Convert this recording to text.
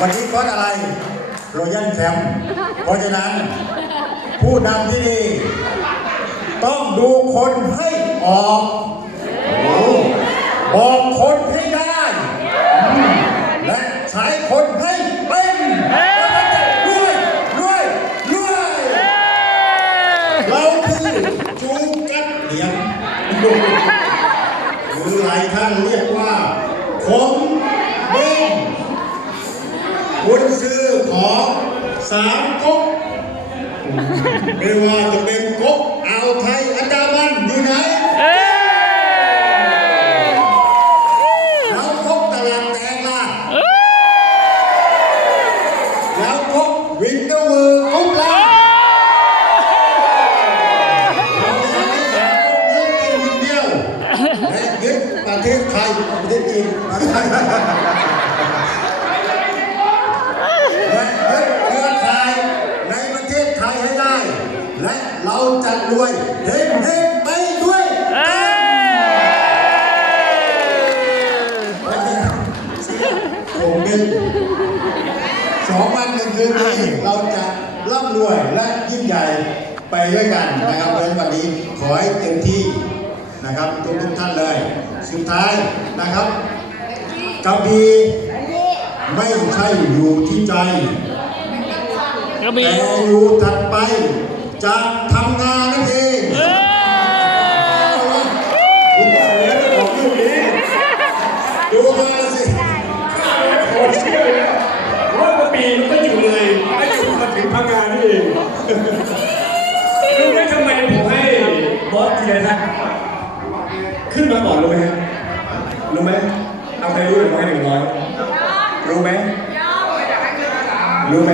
วันนี้ก็อะไรรอยัลแชมป์เพราะฉะนั้น ผู้นำที่ดีต้องดูคนให้ออกบอกคนให้ได้อืมและใช้คนให้เป็นรวยรวยรวยเราคือจูกัดเหลียงหรือหลายท่านเรียกว่าผมเบ้ง คุณซื้อของสามก๊กไม่ว่าจะเป็นก๊กอ่าวไทยอันดามันอยู่ไหนแล้วก๊กตลาดแตงล่ะแล้วก๊กวินเทอร์เวิร์ก๊กล่ะเราจะไม่สามก๊กนี้เป็นหนึ่งเดียวประเทศไทยประเทศจีนประเทศไทย และยึดเครือข่ายในประเทศไทยให้ได้ และ เราจะรวยเฮงเฮงไปด้วยผมเป็นสองวันหนึ่งคืนนี้เราจะร่ำรวยและยิ่งใหญ่ไปด้วยกันนะครับเพราะฉะนั้นวันนี้ขอให้เต็มที่นะครับทุกทุกๆท่านเลย สุดท้ายนะครับกระบี่ไม่ใช่อยู่ที่ใจกระบี่แต่อยู่ถัดไป จะทำงานนั่นเองเอ้ยคุณบอกแล้วจะบอกลูกนี้ดูมาสิโคตรเชื่อเลยว่ากระปีมันก็อยู่เลยไม่อยู่มาถึงพังงานนี่เองรู้ไหมทำไมผมให้บอสเทียทักขึ้นมาก่อนรู้ไหมฮะรู้ไหมเอาใครรู้เลยผมให้หนึ่งร้อยรู้ไหมรู้ไหม